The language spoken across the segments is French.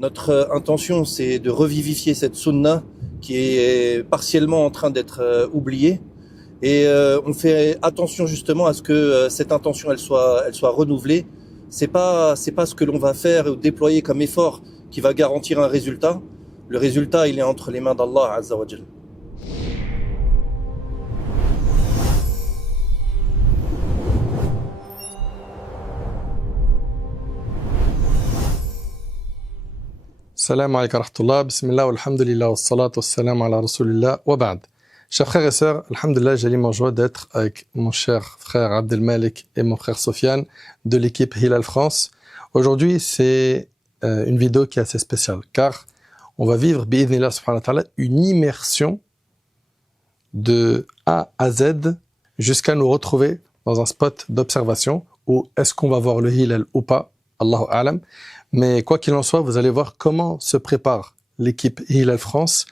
Notre intention, c'est de revivifier cette sunna qui est partiellement en train d'être oubliée. Et on fait attention justement à ce que cette intention elle soit renouvelée. C'est pas ce que l'on va faire ou déployer comme effort qui va garantir un résultat. Le résultat, il est entre les mains d'Allah Azza wa Jal. Salam alaykum wa rahmatullah, bismillah, walhamdulillah, wassalatu wassalamu ala rasulillah, wa ba'd. Chers frères et sœurs, alhamdulillah, j'ai l'immense joie d'être avec mon cher frère Abdelmalik et mon frère Sofiane de l'équipe Hilal France. Aujourd'hui, c'est une vidéo qui est assez spéciale, car on va vivre, bi'idhnillah subhanahu wa ta'ala, une immersion de A à Z jusqu'à nous retrouver dans un spot d'observation où est-ce qu'on va voir le Hilal ou pas, Allahu a'lam. Mais quoi qu'il en soit, vous allez voir comment se prépare l'équipe Hilal France.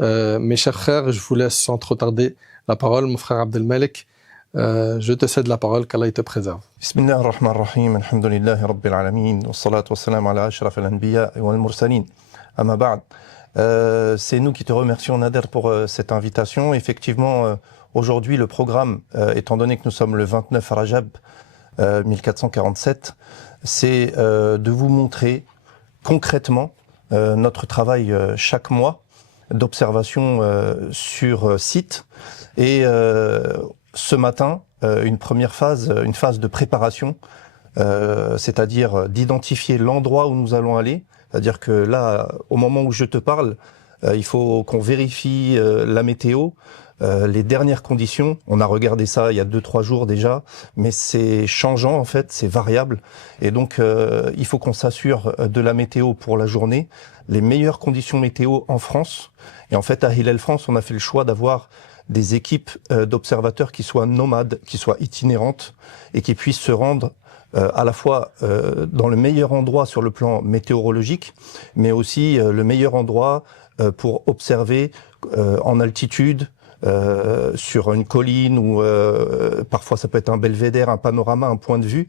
Mes chers frères, je vous laisse sans trop tarder la parole. Mon frère Abdelmalik, je te cède la parole, qu'Allah te préserve. Bismillah ar-Rahman ar-Rahim, alhamdulillahi rabbil alamin, wa salatu wa salam ala ashraf al-anbiya wal mursalin. Amma ba'd. C'est nous qui te remercions, Nader, pour cette invitation. Effectivement, aujourd'hui, le programme, étant donné que nous sommes le 29 Rajab 1447, c'est de vous montrer concrètement notre travail chaque mois d'observation sur site. Et ce matin, une phase de préparation, c'est-à-dire d'identifier l'endroit où nous allons aller. C'est-à-dire que là, au moment où je te parle, il faut qu'on vérifie la météo, les dernières conditions. On a regardé ça il y a 2-3 jours déjà, mais c'est changeant en fait, c'est variable. Et donc, il faut qu'on s'assure de la météo pour la journée, les meilleures conditions météo en France. Et en fait, à Hilal France, on a fait le choix d'avoir des équipes d'observateurs qui soient nomades, qui soient itinérantes et qui puissent se rendre à la fois dans le meilleur endroit sur le plan météorologique, mais aussi le meilleur endroit pour observer en altitude, sur une colline ou parfois ça peut être un belvédère, un panorama, un point de vue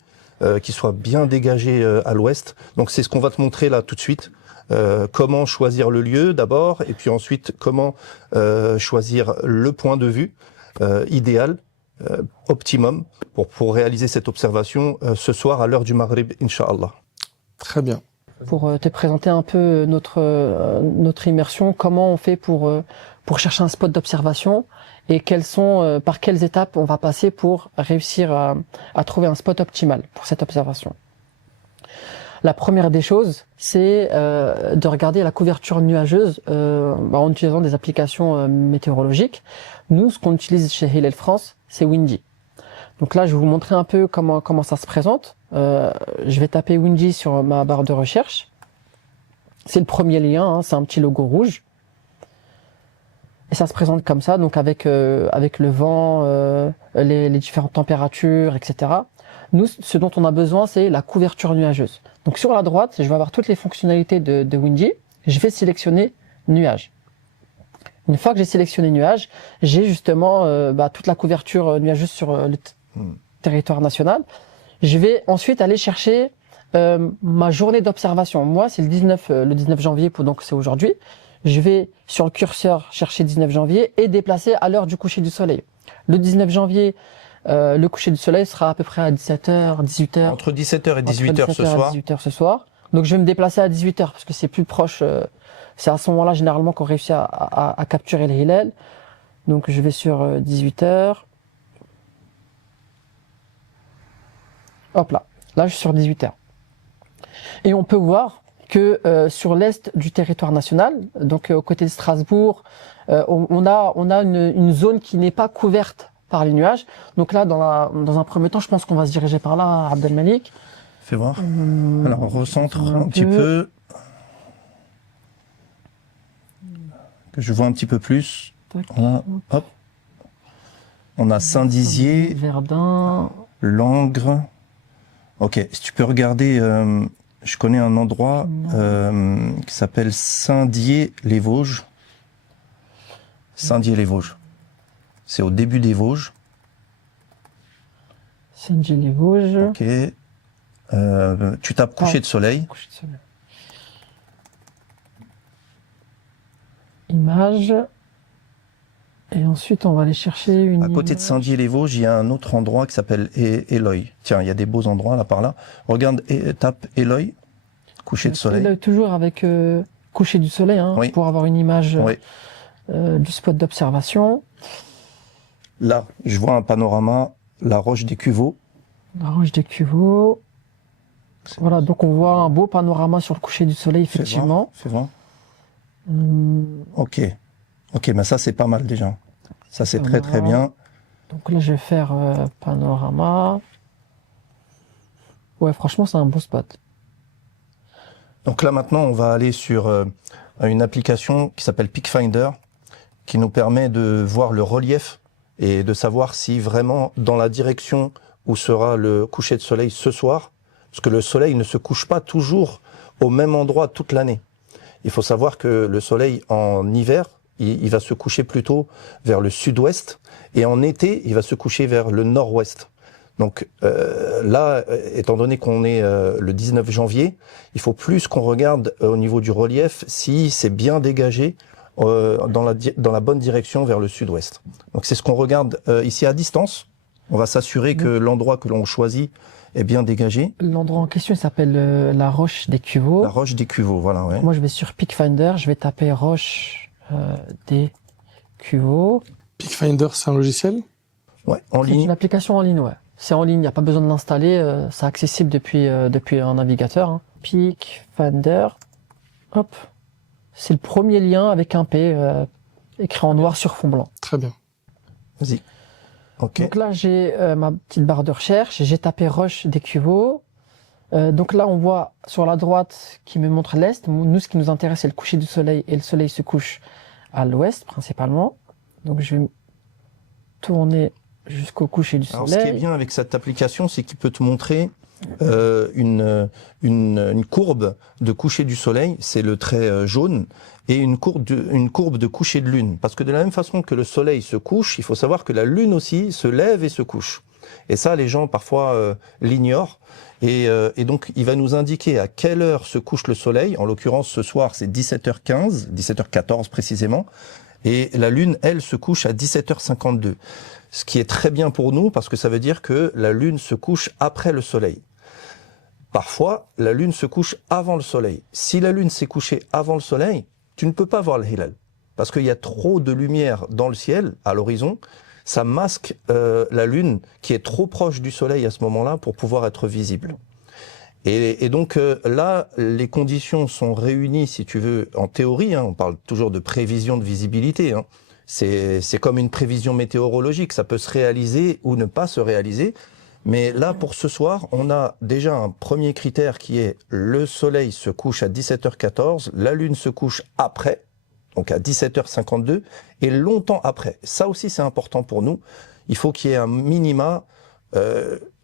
qui soit bien dégagé à l'ouest. Donc c'est ce qu'on va te montrer là tout de suite. Comment choisir le lieu d'abord et puis ensuite comment choisir le point de vue idéal, optimum pour réaliser cette observation ce soir à l'heure du Maghrib, Inch'Allah. Très bien. Pour te présenter un peu notre immersion, comment on fait pour chercher un spot d'observation et par quelles étapes on va passer pour réussir à trouver un spot optimal pour cette observation. La première des choses, c'est de regarder la couverture nuageuse en utilisant des applications météorologiques. Nous, ce qu'on utilise chez Hilal France, c'est Windy. Donc là, je vais vous montrer un peu comment ça se présente. Je vais taper Windy sur ma barre de recherche. C'est le premier lien, hein, c'est un petit logo rouge. Et ça se présente comme ça, donc avec le vent, les différentes températures, etc. Nous, ce dont on a besoin, c'est la couverture nuageuse. Donc sur la droite, je vais avoir toutes les fonctionnalités de Windy. Je vais sélectionner nuage. Une fois que j'ai sélectionné nuage, j'ai justement toute la couverture nuageuse sur le territoire national. Je vais ensuite aller chercher ma journée d'observation. Moi, c'est le 19 janvier, donc c'est aujourd'hui. Je vais sur le curseur chercher 19 janvier et déplacer à l'heure du coucher du soleil. Le 19 janvier, le coucher du soleil sera à peu près à 17h, 18h. Entre 17h et 18h ce soir. 18h ce soir. Donc je vais me déplacer à 18h parce que c'est plus proche. C'est à ce moment-là généralement qu'on réussit à capturer les Hilal. Donc je vais sur 18h. Hop là. Là je suis sur 18h. Et on peut voir que sur l'est du territoire national, donc aux côtés de Strasbourg, on a une zone qui n'est pas couverte par les nuages. Donc là, dans un premier temps, je pense qu'on va se diriger par là, Abdelmalik. Fais voir. Alors, on recentre un petit peu. Que je vois un petit peu plus. Voilà. Hop. On a Saint-Dizier, Verdun, Langres. Ok, si tu peux regarder, je connais un endroit qui s'appelle Saint-Dié-les-Vosges. Saint-Dié-les-Vosges. C'est au début des Vosges. Saint-Dié-les-Vosges. Ok. Tu tapes coucher de soleil. Coucher de soleil. image. Et ensuite, on va aller chercher une À côté de image. Saint-Dié-les-Vosges, il y a un autre endroit qui s'appelle Eloy. Tiens, il y a des beaux endroits là par là. Regarde, tape Eloy, coucher de soleil. Là, toujours avec coucher du soleil, hein, Oui. pour avoir une image Oui. du spot d'observation. Là, je vois un panorama, la roche des Cuveaux. La roche des Cuveaux. Voilà, donc on voit un beau panorama sur le coucher du soleil, Fais voir, effectivement. fais voir. Hum, Ok. Ok, mais ça c'est pas mal déjà. Ça c'est très très bien. Donc là, je vais faire panorama. Ouais, franchement, c'est un beau spot. Donc là maintenant, on va aller sur une application qui s'appelle Peakfinder, qui nous permet de voir le relief et de savoir si vraiment dans la direction où sera le coucher de soleil ce soir, parce que le soleil ne se couche pas toujours au même endroit toute l'année. Il faut savoir que le soleil en hiver, il va se coucher plutôt vers le sud-ouest, et en été, il va se coucher vers le nord-ouest. Donc là, étant donné qu'on est le 19 janvier, il faut plus qu'on regarde au niveau du relief si c'est bien dégagé dans la bonne direction vers le sud-ouest. Donc c'est ce qu'on regarde ici à distance. On va s'assurer que l'endroit que l'on choisit est bien dégagé. L'endroit en question, il s'appelle la roche des Cuveaux. La roche des Cuveaux, voilà. Ouais. Moi, je vais sur Peakfinder, je vais taper roche des Cuveaux. Peakfinder, c'est un logiciel? Ouais, en C'est une ligne. application en ligne, ouais. C'est en ligne, il n'y a pas besoin de l'installer, c'est accessible depuis un navigateur. Hein. Peakfinder, hop. C'est le premier lien avec un P écrit en noir sur fond blanc. Très bien. Vas-y. Ok. Donc là, j'ai ma petite barre de recherche, j'ai tapé roche des Cuveaux. Donc là, on voit sur la droite qui me montre l'est. Nous, ce qui nous intéresse, c'est le coucher du soleil, et le soleil se couche à l'ouest principalement. Donc je vais tourner jusqu'au coucher du Alors, soleil. ce qui est bien avec cette application, c'est qu'il peut te montrer une courbe de coucher du soleil, c'est le trait jaune, et une courbe de coucher de lune. Parce que de la même façon que le soleil se couche, il faut savoir que la lune aussi se lève et se couche. Et ça, les gens parfois l'ignorent. Et donc, il va nous indiquer à quelle heure se couche le soleil. En l'occurrence, ce soir, c'est 17h15, 17h14 précisément. Et la lune, elle, se couche à 17h52. Ce qui est très bien pour nous, parce que ça veut dire que la lune se couche après le soleil. Parfois, la lune se couche avant le soleil. Si la lune s'est couchée avant le soleil, tu ne peux pas voir le hilal. Parce qu'il y a trop de lumière dans le ciel, à l'horizon. Ça masque la lune qui est trop proche du soleil à ce moment-là pour pouvoir être visible. Et donc là, les conditions sont réunies, si tu veux, en théorie. Hein, on parle toujours de prévision de visibilité. Hein. C'est comme une prévision météorologique. Ça peut se réaliser ou ne pas se réaliser. Mais là, pour ce soir, on a déjà un premier critère qui est le soleil se couche à 17h14, la lune se couche après, donc à 17h52, et longtemps après. Ça aussi, c'est important pour nous. Il faut qu'il y ait un minima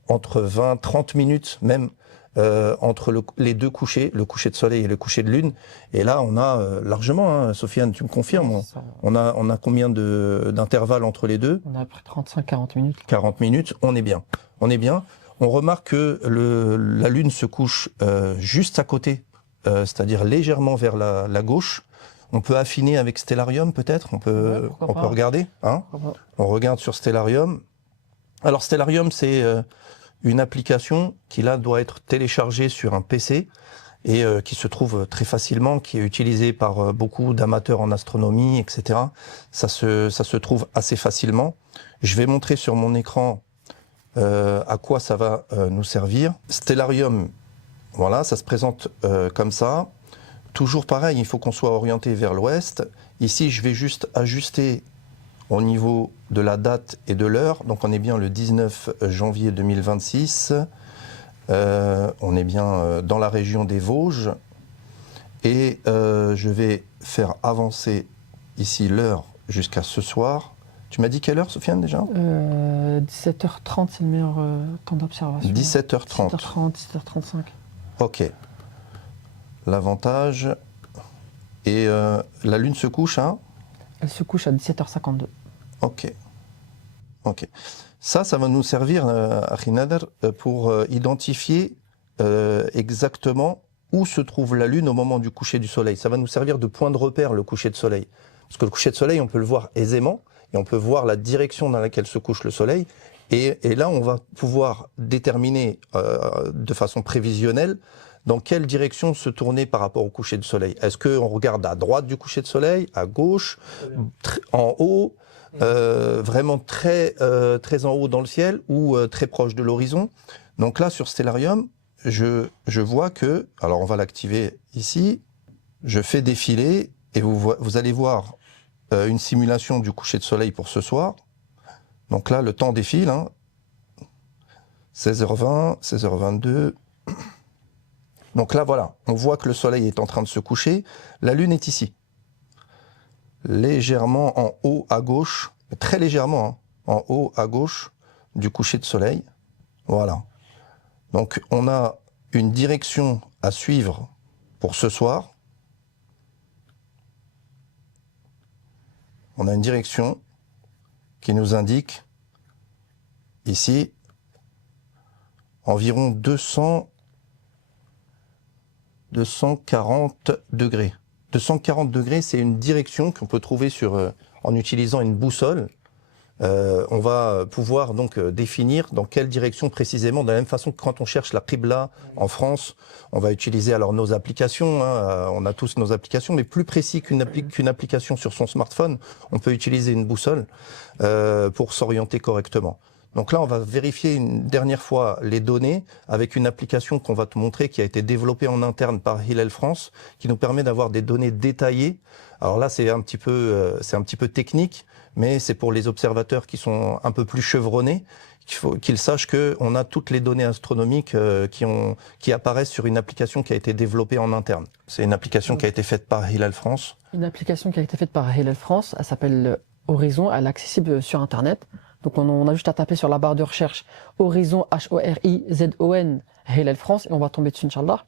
entre 20-30 minutes même entre les deux couchers, le coucher de soleil et le coucher de lune. Et là, on a largement, hein, Sofiane, tu me confirmes, on a combien d'intervalles entre les deux? On a après 35-40 minutes. 40 minutes, on est bien. On est bien. On remarque que la lune se couche juste à côté, c'est-à-dire légèrement vers la gauche. On peut affiner avec Stellarium peut-être, on peut regarder. Hein, on regarde sur Stellarium. Alors Stellarium, c'est une application qui là doit être téléchargée sur un PC et qui se trouve très facilement, qui est utilisée par beaucoup d'amateurs en astronomie, etc. Ça se trouve assez facilement. Je vais montrer sur mon écran à quoi ça va nous servir. Stellarium, voilà, ça se présente comme ça. Toujours pareil, il faut qu'on soit orienté vers l'ouest. Ici, je vais juste ajuster au niveau de la date et de l'heure. Donc on est bien le 19 janvier 2026. On est bien dans la région des Vosges. Et je vais faire avancer ici l'heure jusqu'à ce soir. Tu m'as dit quelle heure, Sofiane, déjà 17h30, c'est le meilleur temps d'observation. 17h30. 17h30, 17h35. Ok. L'avantage. Et la lune se couche, hein? Elle se couche à 17h52. Ok. Ok. Ça va nous servir, Akhi Nader, pour identifier exactement où se trouve la lune au moment du coucher du soleil. Ça va nous servir de point de repère, le coucher de soleil. Parce que le coucher de soleil, on peut le voir aisément, et on peut voir la direction dans laquelle se couche le soleil. Et là, on va pouvoir déterminer de façon prévisionnelle dans quelle direction se tourner par rapport au coucher de soleil. Est-ce qu'on regarde à droite du coucher de soleil, à gauche, en haut, vraiment très en haut dans le ciel ou très proche de l'horizon? Donc là, sur Stellarium, je vois que, alors on va l'activer ici, je fais défiler et vous allez voir une simulation du coucher de soleil pour ce soir. Donc là, le temps défile, hein. 16h20, 16h22. Donc là, voilà, on voit que le soleil est en train de se coucher. La lune est ici. Légèrement en haut à gauche, très légèrement, hein, en haut à gauche du coucher de soleil. Voilà. Donc on a une direction à suivre pour ce soir. On a une direction qui nous indique ici environ 240 degrés. 240 degrés, c'est une direction qu'on peut trouver en utilisant une boussole. On va pouvoir donc définir dans quelle direction précisément, de la même façon que quand on cherche la Qibla en France, on va utiliser alors nos applications, hein, on a tous nos applications, mais plus précis qu'une application sur son smartphone, on peut utiliser une boussole pour s'orienter correctement. Donc là, on va vérifier une dernière fois les données avec une application qu'on va te montrer qui a été développée en interne par Hillel France, qui nous permet d'avoir des données détaillées. Alors là, c'est un petit peu technique, mais c'est pour les observateurs qui sont un peu plus chevronnés, qu'ils sachent qu'on a toutes les données astronomiques qui apparaissent sur une application qui a été développée en interne. C'est une application qui a été faite par Hillel France. Une application qui a été faite par Hillel France, elle s'appelle Horizon, elle est accessible sur Internet. Donc on a juste à taper sur la barre de recherche Horizon, Horizon, Hillel France, et on va tomber dessus, Inch'Allah.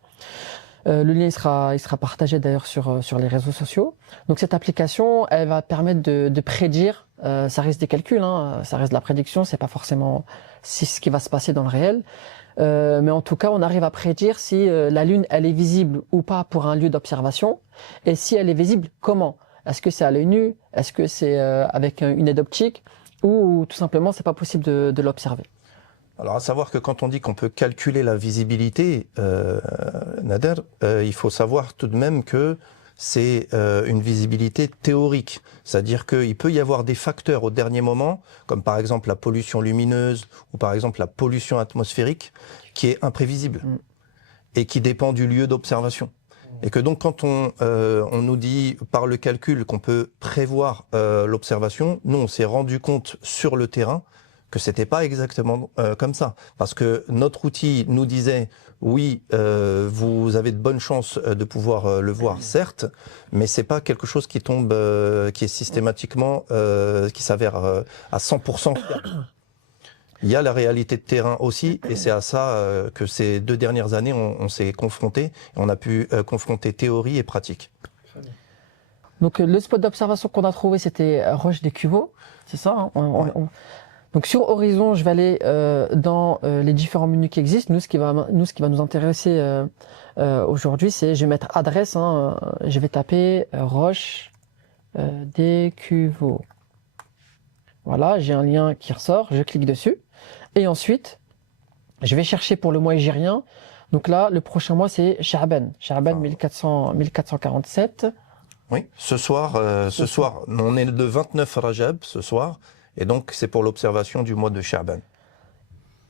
Le lien il sera partagé d'ailleurs sur les réseaux sociaux. Donc cette application, elle va permettre de prédire. Ça reste des calculs, hein, ça reste de la prédiction, c'est pas forcément ce qui va se passer dans le réel. Mais en tout cas, on arrive à prédire si la Lune elle est visible ou pas pour un lieu d'observation, et si elle est visible, comment. Est-ce que c'est à l'œil nu? Est-ce que c'est avec une aide optique? Ou tout simplement, c'est pas possible de l'observer. Alors, à savoir que quand on dit qu'on peut calculer la visibilité, Nader, il faut savoir tout de même que c'est une visibilité théorique. C'est-à-dire qu'il peut y avoir des facteurs au dernier moment, comme par exemple la pollution lumineuse ou par exemple la pollution atmosphérique, qui est imprévisible et qui dépend du lieu d'observation. Et que donc quand on nous dit par le calcul qu'on peut prévoir l'observation, nous on s'est rendu compte sur le terrain que c'était pas exactement comme ça, parce que notre outil nous disait oui, vous avez de bonnes chances de pouvoir le voir, certes, mais c'est pas quelque chose qui tombe, qui est systématiquement, qui s'avère à 100% fiable. Il y a la réalité de terrain aussi, et c'est à ça que ces 2 dernières années, on s'est confronté. On a pu confronter théorie et pratique. Donc le spot d'observation qu'on a trouvé, c'était Roche des Cuveaux, c'est ça, hein, Donc sur Horizon, je vais aller dans les différents menus qui existent. Nous, ce qui va nous intéresser aujourd'hui, c'est, je vais mettre adresse, hein, je vais taper Roche des Cuveaux. Voilà, j'ai un lien qui ressort, je clique dessus. Et ensuite, je vais chercher pour le mois hégérien. Donc là, le prochain mois, c'est Sha'ban. Sha'ban 1447. Oui, ce soir, on est le 29 Rajab, ce soir. Et donc, c'est pour l'observation du mois de Sha'ban.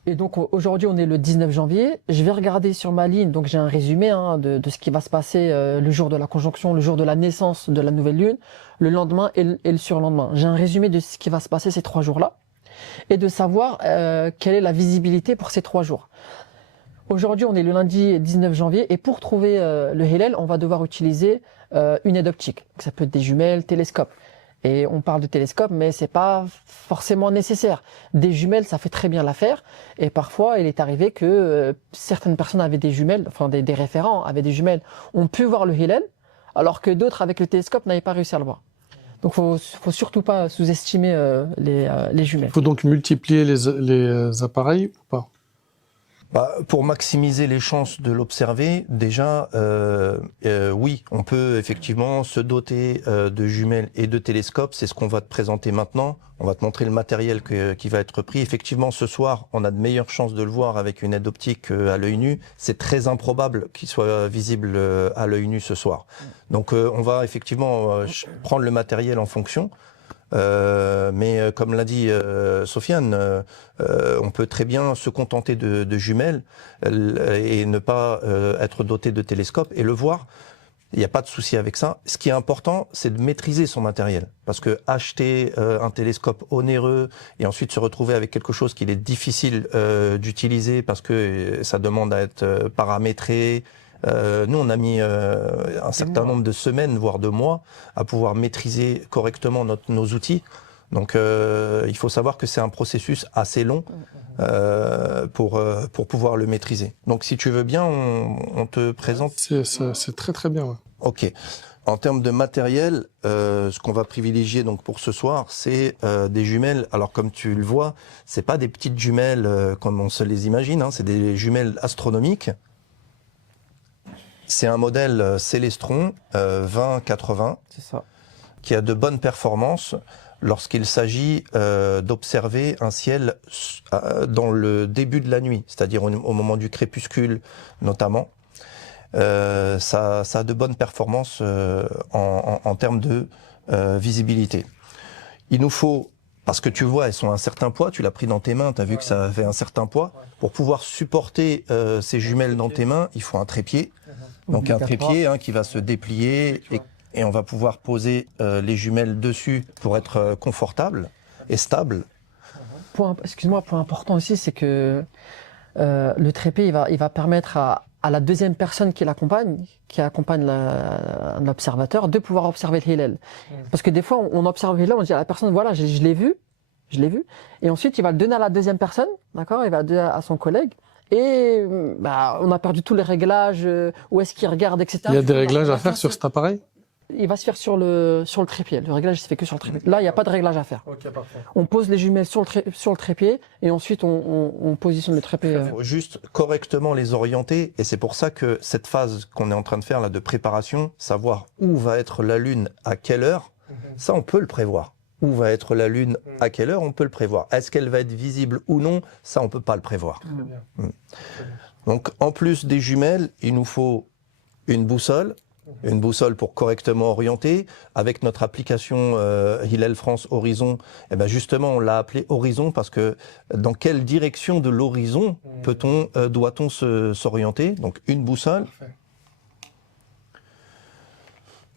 Et donc, aujourd'hui, on est le 19 janvier. Je vais regarder sur ma ligne. Donc, j'ai un résumé de ce qui va se passer le jour de la conjonction, le jour de la naissance de la nouvelle lune, le lendemain et le surlendemain. J'ai un résumé de ce qui va se passer ces 3 jours-là et de savoir quelle est la visibilité pour ces 3 jours. Aujourd'hui, on est le lundi 19 janvier et pour trouver le Hillel, on va devoir utiliser une aide optique. Donc, ça peut être des jumelles, télescopes. Et on parle de télescope, mais c'est pas forcément nécessaire. Des jumelles, ça fait très bien l'affaire. Et parfois, il est arrivé que certaines personnes avaient des jumelles, enfin des référents avaient des jumelles, ont pu voir le Hillel, alors que d'autres avec le télescope n'avaient pas réussi à le voir. Donc, faut surtout pas sous-estimer les jumelles. Il faut donc multiplier les appareils ou pas? Pour maximiser les chances de l'observer, déjà, oui, on peut effectivement se doter de jumelles et de télescopes. C'est ce qu'on va te présenter maintenant. On va te montrer le matériel qui va être pris. Effectivement, ce soir, on a de meilleures chances de le voir avec une aide optique à l'œil nu. C'est très improbable qu'il soit visible à l'œil nu ce soir. Donc, on va effectivement prendre le matériel en fonction. Mais comme l'a dit Sofiane, on peut très bien se contenter de jumelles et ne pas être doté de télescope et le voir. Il n'y a pas de souci avec ça. Ce qui est important, c'est de maîtriser son matériel. Parce que acheter un télescope onéreux et ensuite se retrouver avec quelque chose qu'il est difficile d'utiliser parce que ça demande à être paramétré. Nous, on a mis un certain nombre de semaines, voire de mois, à pouvoir maîtriser correctement nos outils. Donc, il faut savoir que c'est un processus assez long pour pouvoir le maîtriser. Donc, si tu veux bien, on te présente. C'est très très bien. Ouais. Ok. En termes de matériel, ce qu'on va privilégier donc pour ce soir, c'est des jumelles. Alors, comme tu le vois, c'est pas des petites jumelles comme on se les imagine. Hein, c'est des jumelles astronomiques. C'est un modèle Célestron 2080 qui a de bonnes performances lorsqu'il s'agit d'observer un ciel dans le début de la nuit, c'est-à-dire au moment du crépuscule notamment. Ça a de bonnes performances en termes de visibilité. Il nous faut, parce que tu vois, elles sont à un certain poids, tu l'as pris dans tes mains, tu as vu que ça avait un certain poids. Pour pouvoir supporter ces jumelles dans tes mains, il faut un trépied. Donc un trépied qui va se déplier et on va pouvoir poser les jumelles dessus pour être confortable et stable. Excuse-moi, point important aussi, c'est que le trépied, il va permettre à la deuxième personne qui accompagne l'observateur, de pouvoir observer le hilal. Parce que des fois, on observe le hilal, on dit à la personne, voilà, je l'ai vu, et ensuite il va le donner à la deuxième personne, d'accord, il va le donner à son collègue. Et on a perdu tous les réglages, où est-ce qu'il regarde, etc. Il y a des réglages à faire sur cet appareil? Il va se faire sur le trépied. Le réglage se fait que sur le trépied. Là, il n'y a pas de réglage à faire. Ok, parfait. On pose les jumelles sur le trépied et ensuite on positionne le trépied. Il faut juste correctement les orienter et c'est pour ça que cette phase qu'on est en train de faire là de préparation, savoir où va être la Lune à quelle heure, ça on peut le prévoir. Où va être la Lune, à quelle heure, on peut le prévoir. Est-ce qu'elle va être visible ou non, ça on peut pas le prévoir. Donc en plus des jumelles, il nous faut une boussole pour correctement orienter. Avec notre application Hilal France Horizon, eh ben justement on l'a appelé Horizon parce que dans quelle direction de l'horizon doit-on s'orienter? Donc une boussole. Parfait.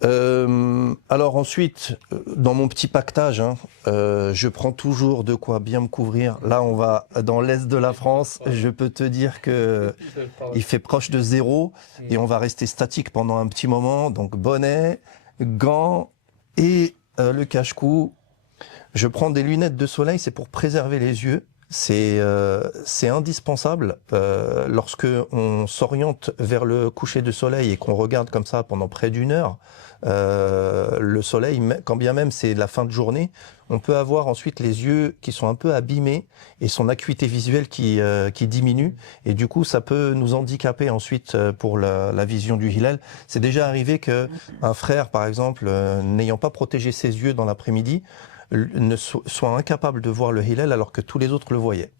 Alors ensuite, dans mon petit pactage, je prends toujours de quoi bien me couvrir. Là, on va dans l'est de la France. Je peux te dire que il fait proche de 0 et on va rester statique pendant un petit moment. Donc bonnet, gants et le cache-cou. Je prends des lunettes de soleil, c'est pour préserver les yeux. C'est indispensable lorsque on s'oriente vers le coucher de soleil et qu'on regarde comme ça pendant près d'une heure. Le soleil, quand bien même c'est la fin de journée, on peut avoir ensuite les yeux qui sont un peu abîmés et son acuité visuelle qui diminue et du coup ça peut nous handicaper ensuite pour la vision du hilal. C'est déjà arrivé que un frère par exemple n'ayant pas protégé ses yeux dans l'après-midi soit incapable de voir le hilal alors que tous les autres le voyaient.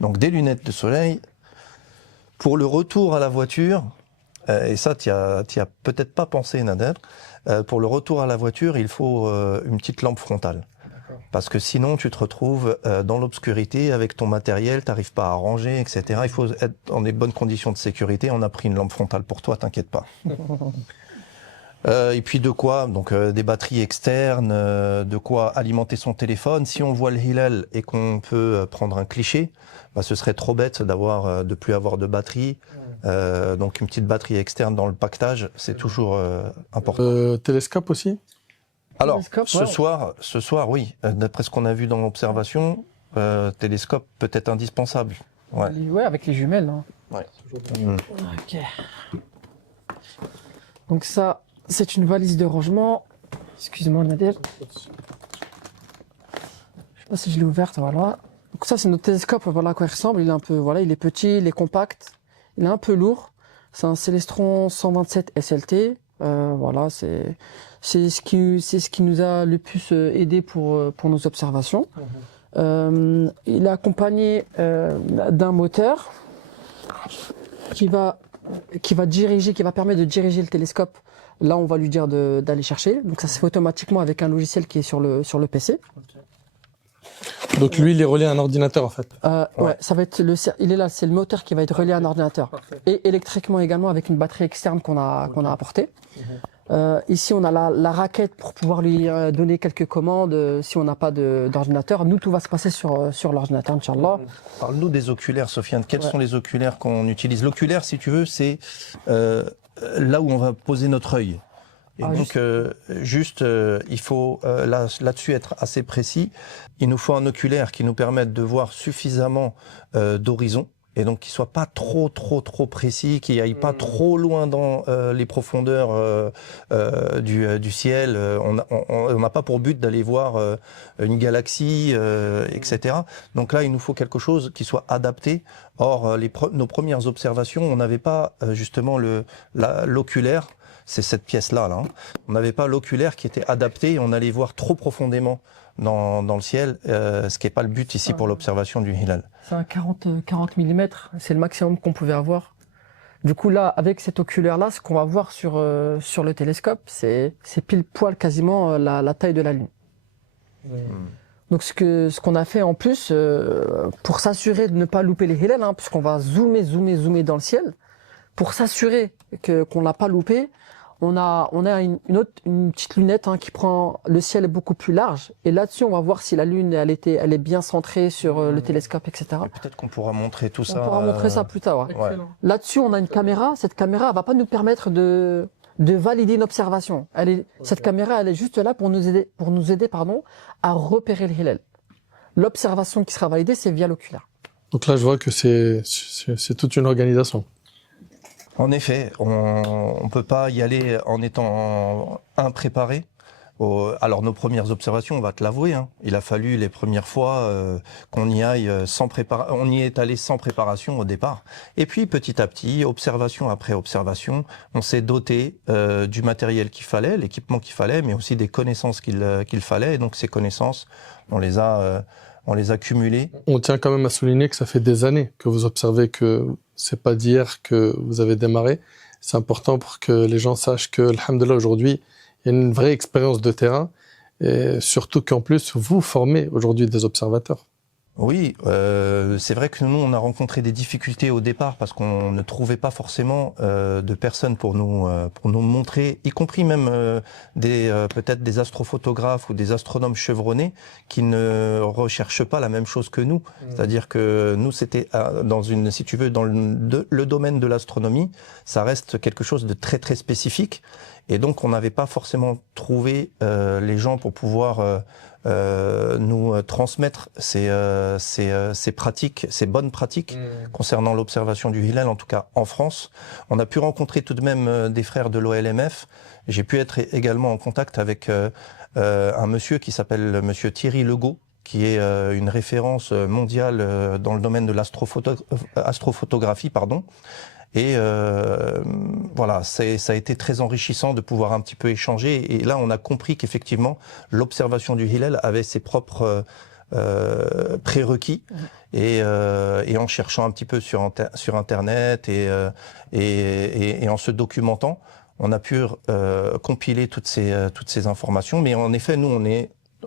Donc des lunettes de soleil. Pour le retour à la voiture, et ça t'y as peut-être pas pensé Nader, pour le retour à la voiture il faut une petite lampe frontale. Parce que sinon tu te retrouves dans l'obscurité avec ton matériel, t'arrives pas à ranger, etc. Il faut être dans des bonnes conditions de sécurité. On a pris une lampe frontale pour toi, t'inquiète pas. Et puis de quoi, donc des batteries externes, de quoi alimenter son téléphone. Si on voit le hilal et qu'on peut prendre un cliché, ce serait trop bête de plus avoir de batterie. Donc une petite batterie externe dans le pactage, c'est toujours important. Télescope aussi? Alors Télescope, ce soir, oui. D'après ce qu'on a vu dans l'observation, télescope peut être indispensable. Ouais, avec les jumelles. Hein. Ouais. Ok. Donc ça, c'est une valise de rangement. Excuse-moi Nader. Je sais pas si je l'ai ouverte, voilà. Donc ça, c'est notre télescope, voilà à quoi il ressemble. Il est un peu, voilà, il est petit, il est compact, il est un peu lourd. C'est un Célestron 127 SLT. Voilà, c'est ce qui nous a le plus aidé pour nos observations. Il est accompagné d'un moteur qui va permettre de diriger le télescope. Là, on va lui dire d'aller chercher. Donc ça se fait automatiquement avec un logiciel qui est sur le PC. Donc lui, il est relié à un ordinateur en fait. Ouais, ça va être il est là, c'est le moteur qui va être relié à un ordinateur. Et électriquement également avec une batterie externe qu'on a apportée. Ici, on a la raquette pour pouvoir lui donner quelques commandes si on n'a pas d'ordinateur. Nous, tout va se passer sur l'ordinateur, Inch'Allah. Parle-nous des oculaires, Sofiane. Quels sont les oculaires qu'on utilise? L'oculaire, si tu veux, c'est là où on va poser notre œil. Et donc, il faut là-dessus être assez précis. Il nous faut un oculaire qui nous permette de voir suffisamment d'horizon. Et donc, qui soit pas trop précis, qui aille pas trop loin dans les profondeurs du ciel. On n'a pas pour but d'aller voir une galaxie, etc. Donc là, il nous faut quelque chose qui soit adapté. Or, nos premières observations, on n'avait pas justement l'oculaire. C'est cette pièce-là. Là, hein. On n'avait pas l'oculaire qui était adapté. On allait voir trop profondément dans le ciel, ce qui n'est pas le but ici pour l'observation du hilal. C'est un 40 mm, c'est le maximum qu'on pouvait avoir. Du coup là, avec cet oculaire-là, ce qu'on va voir sur le télescope, c'est pile poil quasiment la taille de la Lune. Donc ce qu'on a fait en plus, pour s'assurer de ne pas louper les hilal, hein, puisqu'on va zoomer dans le ciel, pour s'assurer qu'on l'a pas loupé, on a une petite lunette qui prend le ciel est beaucoup plus large et là-dessus on va voir si la lune elle est bien centrée sur le télescope, etc. Peut-être qu'on pourra montrer tout ça. On pourra montrer ça plus tard. Ouais. Là-dessus on a une caméra. Cette caméra elle va pas nous permettre de valider une observation. Cette caméra elle est juste là pour nous aider à repérer le hilal. L'observation qui sera validée c'est via l'oculaire. Donc là je vois que c'est toute une organisation. En effet, on peut pas y aller en étant impréparé. Alors nos premières observations, on va te l'avouer, hein, il a fallu les premières fois qu'on y aille sans préparation. On y est allé sans préparation au départ. Et puis petit à petit, observation après observation, on s'est doté du matériel qu'il fallait, l'équipement qu'il fallait, mais aussi des connaissances qu'il fallait. Et donc ces connaissances, on les a cumulées. On tient quand même à souligner que ça fait des années que vous observez, que c'est pas d'hier que vous avez démarré. C'est important pour que les gens sachent que, alhamdoulilah, aujourd'hui, il y a une vraie expérience de terrain et surtout qu'en plus, vous formez aujourd'hui des observateurs. Oui, c'est vrai que nous, on a rencontré des difficultés au départ parce qu'on ne trouvait pas forcément de personnes pour nous montrer, y compris même peut-être des astrophotographes ou des astronomes chevronnés qui ne recherchent pas la même chose que nous. C'est-à-dire que nous, c'était si tu veux, dans le domaine de l'astronomie, ça reste quelque chose de très très spécifique. Et donc, on n'avait pas forcément trouvé les gens pour pouvoir nous transmettre ces pratiques, ces bonnes pratiques concernant l'observation du hilal, en tout cas en France. On a pu rencontrer tout de même des frères de l'OLMF. J'ai pu être également en contact avec un monsieur qui s'appelle monsieur Thierry Legault, qui est une référence mondiale dans le domaine de l'astrophotographie, pardon. Et voilà, ça a été très enrichissant de pouvoir un petit peu échanger. Et là, on a compris qu'effectivement, l'observation du hilal avait ses propres prérequis. Et en cherchant un petit peu sur Internet et en se documentant, on a pu compiler toutes ces informations. Mais en effet, nous,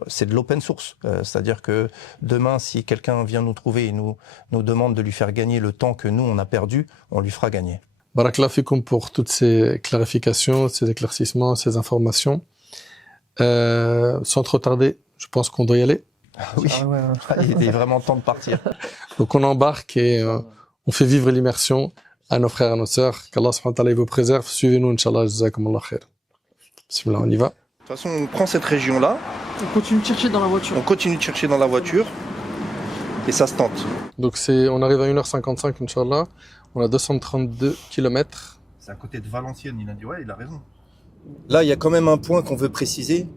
c'est de l'open source, c'est-à-dire que demain, si quelqu'un vient nous trouver et nous demande de lui faire gagner le temps que nous, on a perdu, on lui fera gagner. Barakallahu fikoum pour toutes ces clarifications, ces éclaircissements, ces informations. Sans trop tarder, je pense qu'on doit y aller. Oui, il est vraiment temps de partir. Donc on embarque et on fait vivre l'immersion à nos frères et à nos sœurs. Qu'Allah subhanahu wa ta'ala vous préserve. Suivez-nous, Inch'Allah, jazakumullah khair. Bismillah, on y va. De toute façon, on prend cette région-là. On continue de chercher dans la voiture. On continue de chercher dans la voiture. Et ça se tente. Donc on arrive à 1h55, Inch'Allah. On a 232 km. C'est à côté de Valenciennes, il a dit, ouais, il a raison. Là, il y a quand même un point qu'on veut préciser.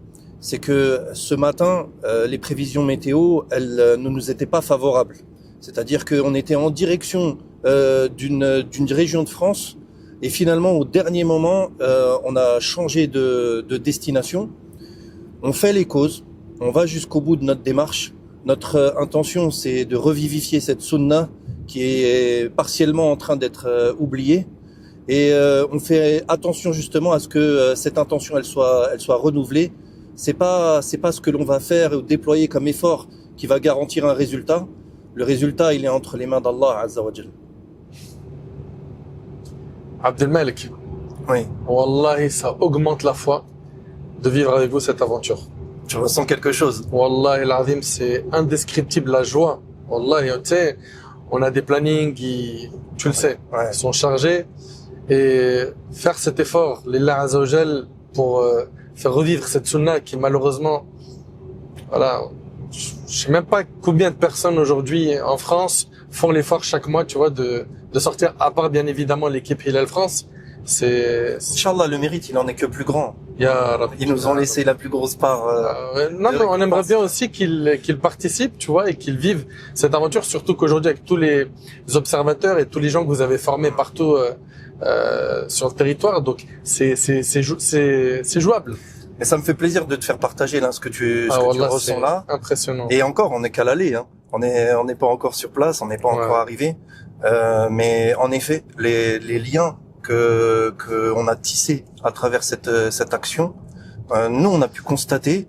c'est que ce matin, les prévisions météo, elles ne nous étaient pas favorables. C'est-à-dire qu'on était en direction d'une région de France et finalement au dernier moment, on a changé de destination. On fait les causes, on va jusqu'au bout de notre démarche. Notre intention, c'est de revivifier cette sunna qui est partiellement en train d'être oubliée. Et on fait attention justement à ce que cette intention elle soit renouvelée. C'est pas ce que l'on va faire ou déployer comme effort qui va garantir un résultat. Le résultat, il est entre les mains d'Allah Azza wa Jal. Abdelmalek, Oui. Wallahi, ça augmente la foi de vivre avec vous cette aventure. Tu ressens quelque chose. Wallahi, l'azim, c'est indescriptible la joie. Wallahi, tu sais, on a des plannings qui, tu le sais, Ouais. sont chargés. Et faire cet effort, l'Allah Azza wa Jal, pour faire revivre cette sunna qui malheureusement, voilà, je sais même pas combien de personnes aujourd'hui en France font l'effort chaque mois, tu vois, de sortir, à part bien évidemment l'équipe Hilal France. Inch'Allah, le mérite, il en est que plus grand. Ya Rabbi. Ils nous ont laissé la plus grosse part. Non, mais on aimerait bien aussi qu'ils participent, tu vois, et qu'ils vivent cette aventure, surtout qu'aujourd'hui, avec tous les observateurs et tous les gens que vous avez formés partout sur le territoire, donc c'est jouable. Et ça me fait plaisir de te faire partager là ce que tu Wallah, ressens c'est là. impressionnant. Et encore, on n'est qu'à l'aller. Hein. On n'est pas encore sur place, on n'est pas encore arrivé. Mais en effet, les liens que on a tissés à travers cette action, nous on a pu constater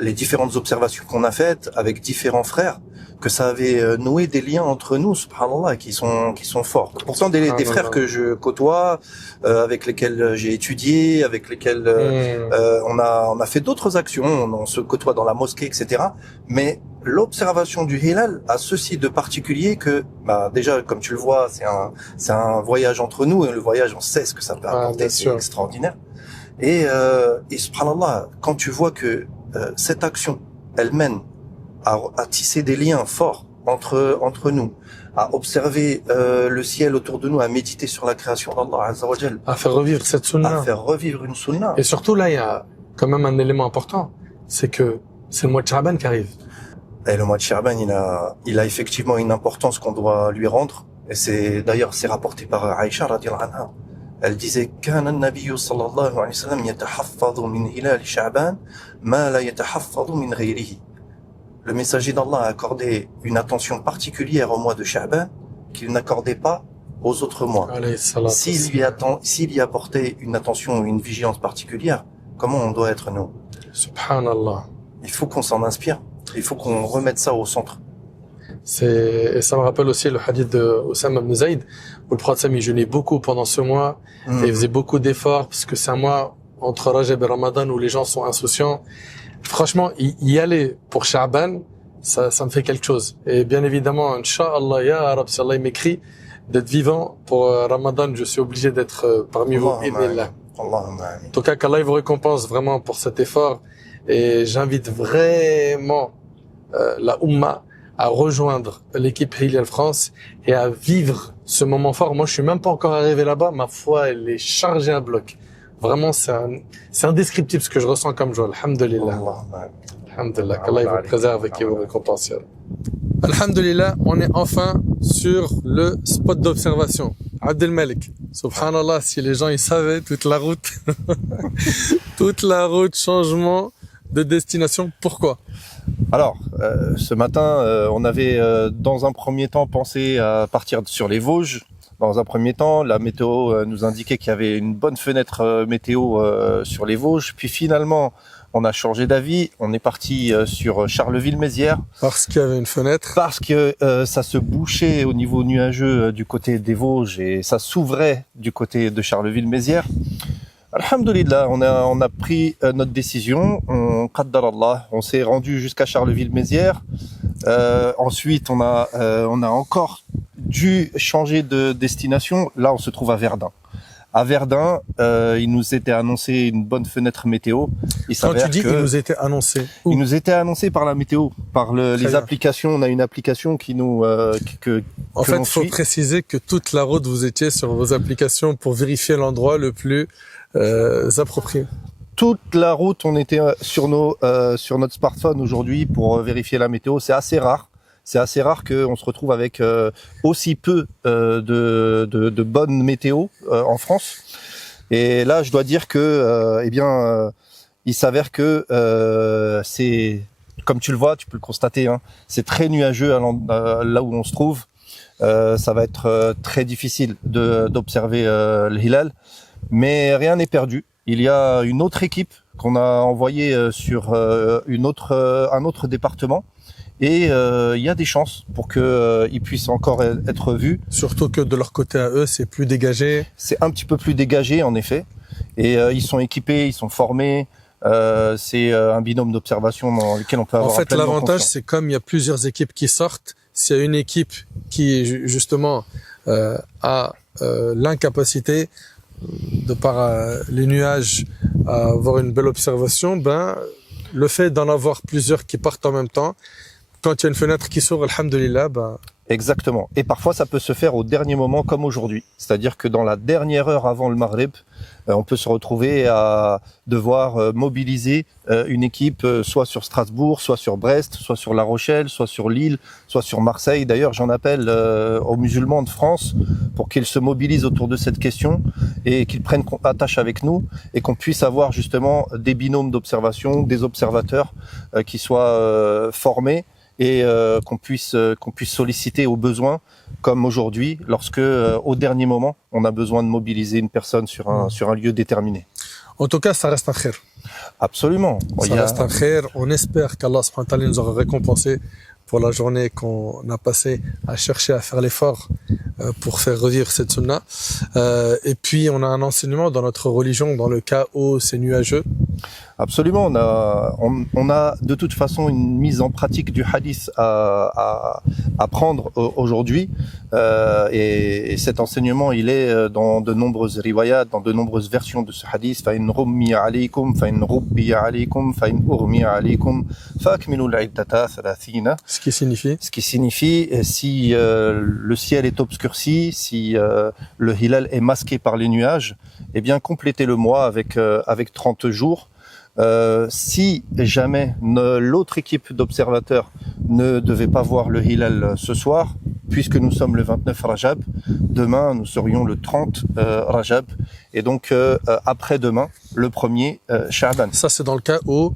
les différentes observations qu'on a faites avec différents frères, que ça avait noué des liens entre nous, subhanallah, qui sont forts. Pourtant des frères que je côtoie, avec lesquels j'ai étudié, avec lesquels on a fait d'autres actions, on se côtoie dans la mosquée, etc. Mais l'observation du Hilal a ceci de particulier que, déjà, comme tu le vois, c'est un voyage entre nous, et le voyage, on sait ce que ça peut apporter, c'est extraordinaire. Et subhanallah, quand tu vois que cette action, elle mène à tisser des liens forts entre nous, à observer le ciel autour de nous, à méditer sur la création d'Allah Azza wa Jal, à faire revivre cette sunna. à faire revivre une sunna. Et surtout là, il y a quand même un élément important, c'est que c'est le mois de Sha'ban qui arrive. Et le mois de Sha'ban, il a effectivement une importance qu'on doit lui rendre. Et c'est rapporté par Aïcha radhiyallahu anha. Elle disait كان النبي صلى الله عليه وسلم يتحفظ من هلال شعبان ما لا يتحفظ من غيره. Le messager d'Allah a accordé une attention particulière au mois de Sha'ban qu'il n'accordait pas aux autres mois. S'il y apportait une attention ou une vigilance particulière, comment on doit être nous? Subhanallah. Il faut qu'on s'en inspire. Il faut qu'on remette ça au centre. Et ça me rappelle aussi le hadith de Oussama ibn Zayd, où le prophète il jeûnait beaucoup pendant ce mois, et il faisait beaucoup d'efforts, parce que c'est un mois entre Rajab et Ramadan où les gens sont insouciants. Franchement, y aller pour Sha'ban, ça me fait quelque chose. Et bien évidemment, Inch'Allah, ya Rab, si Allah il m'écrit d'être vivant pour Ramadan, je suis obligé d'être parmi vous. En tout cas, qu'Allah vous récompense vraiment pour cet effort. Et j'invite vraiment la Ummah à rejoindre l'équipe Hilal France et à vivre ce moment fort. Moi, je suis même pas encore arrivé là-bas. Ma foi, elle est chargée à bloc. Vraiment, c'est indescriptible ce que je ressens comme joie. Alhamdulillah. Alhamdulillah. Qu'Allah vous préserve et qu'il vous récompense. Alhamdulillah, on est enfin sur le spot d'observation. Abdelmalek. Subhanallah, si les gens ils savaient toute la route, changement de destination. Pourquoi? Alors, ce matin, on avait dans un premier temps pensé à partir sur les Vosges. Dans un premier temps, la météo nous indiquait qu'il y avait une bonne fenêtre météo sur les Vosges. Puis finalement, on a changé d'avis. On est parti sur Charleville-Mézières. Parce qu'il y avait une fenêtre. Parce que ça se bouchait au niveau nuageux du côté des Vosges et ça s'ouvrait du côté de Charleville-Mézières. Alhamdulillah, on a pris notre décision. On s'est rendu jusqu'à Charleville-Mézières. Ensuite, on a encore dû changer de destination. Là, on se trouve à Verdun. À Verdun, il nous était annoncé une bonne fenêtre météo. Quand tu dis il nous était annoncé, où? Il nous était annoncé par la météo, par les applications. On a une application qui nous En fait, il faut préciser que toute la route vous étiez sur vos applications pour vérifier l'endroit le plus approprié. toute la route, on était sur notre smartphone aujourd'hui pour vérifier la météo. C'est assez rare. C'est assez rare qu'on se retrouve avec aussi peu de bonne météo en France. Et là, je dois dire que, il s'avère que c'est, comme tu le vois, tu peux le constater, hein, c'est très nuageux là où on se trouve. Ça va être très difficile d'observer le hilal, mais rien n'est perdu. Il y a une autre équipe qu'on a envoyée sur un autre département. Et il y a des chances pour qu'ils puissent encore être vus. Surtout que de leur côté à eux, c'est plus dégagé. C'est un petit peu plus dégagé en effet. Et ils sont équipés, ils sont formés. C'est un binôme d'observation dans lequel on peut avoir. En fait, l'avantage, c'est comme il y a plusieurs équipes qui sortent, s'il y a une équipe qui justement a l'incapacité de par les nuages à avoir une belle observation, ben le fait d'en avoir plusieurs qui partent en même temps, quand il y a une fenêtre qui s'ouvre, alhamdoulilah, ben... Exactement. Et parfois, ça peut se faire au dernier moment, comme aujourd'hui. C'est-à-dire que dans la dernière heure avant le Maghrib, on peut se retrouver à devoir mobiliser une équipe, soit sur Strasbourg, soit sur Brest, soit sur La Rochelle, soit sur Lille, soit sur Marseille. D'ailleurs, j'en appelle aux musulmans de France pour qu'ils se mobilisent autour de cette question et qu'ils prennent attache avec nous et qu'on puisse avoir justement des binômes d'observation, des observateurs qui soient formés et qu'on puisse solliciter au besoin, comme aujourd'hui, lorsque au dernier moment, on a besoin de mobiliser une personne sur un lieu déterminé. En tout cas, ça reste un khair. Absolument. Ça reste un khair. On espère qu'Allah subhanahu wa ta'ala nous aura récompensé pour la journée qu'on a passée à chercher à faire l'effort pour faire revivre cette sunna. Et puis, on a un enseignement dans notre religion, dans le cas où c'est nuageux. Absolument, on a de toute façon une mise en pratique du hadith à prendre aujourd'hui, et cet enseignement il est dans de nombreuses riwayat, dans de nombreuses versions de ce hadith. Fa in rummiya alaykum, fa in rubbiya alaykum, fa in urmiya alaykum, fa akmilu al-iddata 30. Ce qui signifie si le ciel est obscurci, si le hilal est masqué par les nuages, eh bien complétez le mois avec 30 jours. Si jamais l'autre équipe d'observateurs ne devait pas voir le hilal ce soir, puisque nous sommes le 29 Rajab, demain nous serions le 30 Rajab, et donc après-demain, le 1er Sha'ban. Ça, c'est dans le cas où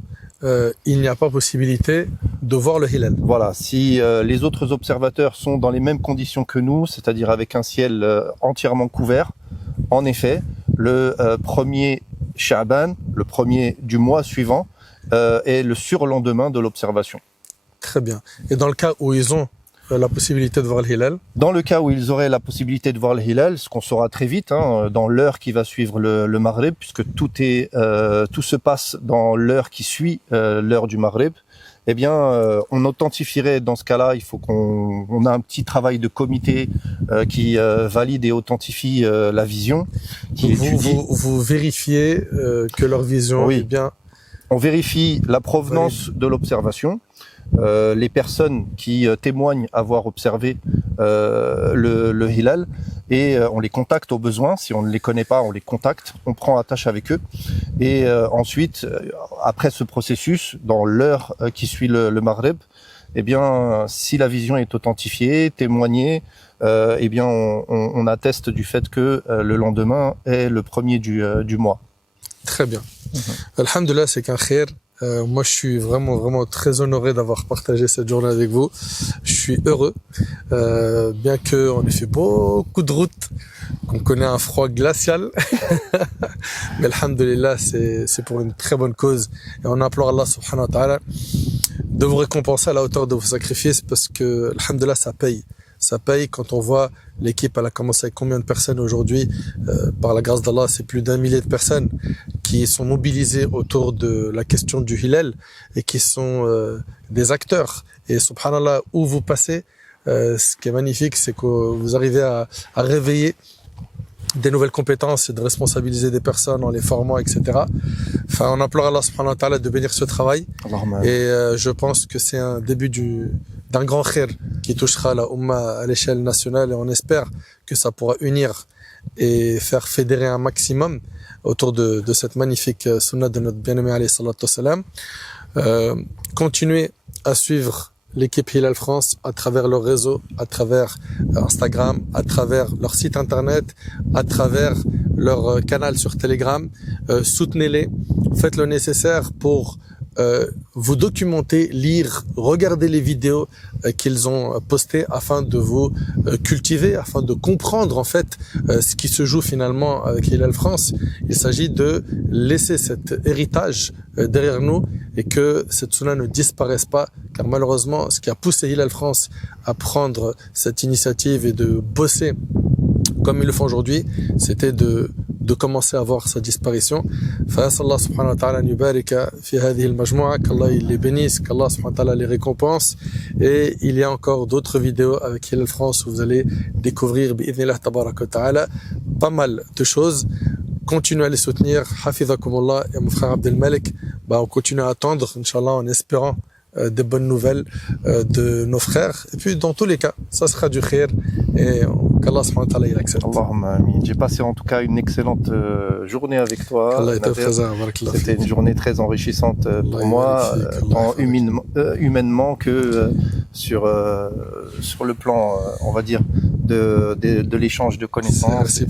il n'y a pas possibilité de voir le hilal. Voilà, si les autres observateurs sont dans les mêmes conditions que nous, c'est-à-dire avec un ciel entièrement couvert, en effet, le 1er Sha'ban, le 1er du mois suivant, est le surlendemain de l'observation. Très bien. Et dans le cas où ils ont la possibilité de voir le hilal? Dans le cas où ils auraient la possibilité de voir le hilal, ce qu'on saura très vite, dans l'heure qui va suivre le Maghrib, puisque tout se passe dans l'heure qui suit l'heure du Maghrib, eh bien, on authentifierait dans ce cas-là. Il faut qu'on a un petit travail de comité qui valide et authentifie la vision. Vous vérifiez que leur vision est bien. On vérifie la provenance de l'observation. Les personnes qui témoignent avoir observé le hilal, et on les contacte au besoin. Si on ne les connaît pas, on les contacte, on prend attache avec eux, et ensuite, après ce processus, dans l'heure qui suit le Maghrib, eh bien, si la vision est authentifiée, témoignée, eh bien, on atteste du fait que le lendemain est le 1er du mois. Très bien. Alhamdulillah, c'est qu'un khair. Moi, je suis vraiment très honoré d'avoir partagé cette journée avec vous. Je suis heureux, bien que on ait fait beaucoup de routes, qu'on connaît un froid glacial. Mais alhamdulillah, c'est pour une très bonne cause. Et on implore Allah subhanahu wa ta'ala de vous récompenser à la hauteur de vos sacrifices, parce que alhamdulillah, ça paye. Ça paye quand on voit l'équipe, elle a commencé avec combien de personnes aujourd'hui. Par la grâce d'Allah, c'est plus d'1 millier de personnes qui sont mobilisées autour de la question du hilal et qui sont des acteurs. Et subhanallah, où vous passez, ce qui est magnifique, c'est que vous arrivez à réveiller des nouvelles compétences et de responsabiliser des personnes en les formant, etc. Enfin, on implore Allah subhanahu wa ta'ala de bénir ce travail. Et je pense que c'est un début d'un grand khair qui touchera la Ummah à l'échelle nationale, et on espère que ça pourra unir et faire fédérer un maximum autour de cette magnifique sunna de notre bien-aimé alayhi salatu wassalam. Continuez à suivre l'équipe Hilal France à travers leur réseau, à travers Instagram, à travers leur site internet, à travers leur canal sur Telegram. Soutenez-les, faites le nécessaire pour vous documenter, lire, regarder les vidéos qu'ils ont postées afin de vous cultiver, afin de comprendre en fait ce qui se joue finalement avec Hilal France. Il s'agit de laisser cet héritage derrière nous et que cette sunna ne disparaisse pas, car malheureusement ce qui a poussé Hilal France à prendre cette initiative et de bosser comme ils le font aujourd'hui, c'était de commencer à voir sa disparition. فأسأل الله سبحانه وتعالى أن يبارك في هذه المجموعة, qu'Allah les bénisse, qu'Allah subhanahu wa ta'ala les récompense. Et il y a encore d'autres vidéos avec Hilal France où vous allez découvrir bi'idhnillah tabarak wa ta'ala pas mal de choses. Continuez à les soutenir. Hafidhakumullah et mon frère Abdelmalek. On continue à attendre, Inch'Allah, en espérant des bonnes nouvelles de nos frères. Et puis, dans tous les cas, ça sera du khair et qu'Allah subhanahu wa ta'ala il accepte. Allahumma amin. J'ai passé en tout cas une excellente journée avec toi. Allah C'était une journée très enrichissante pour moi, tant humainement que sur le plan, on va dire, de l'échange de connaissances.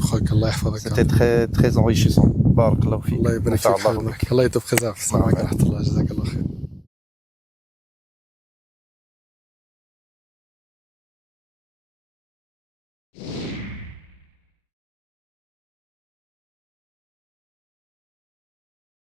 C'était très, très enrichissant. Barakallahu fik. Allah te préserve.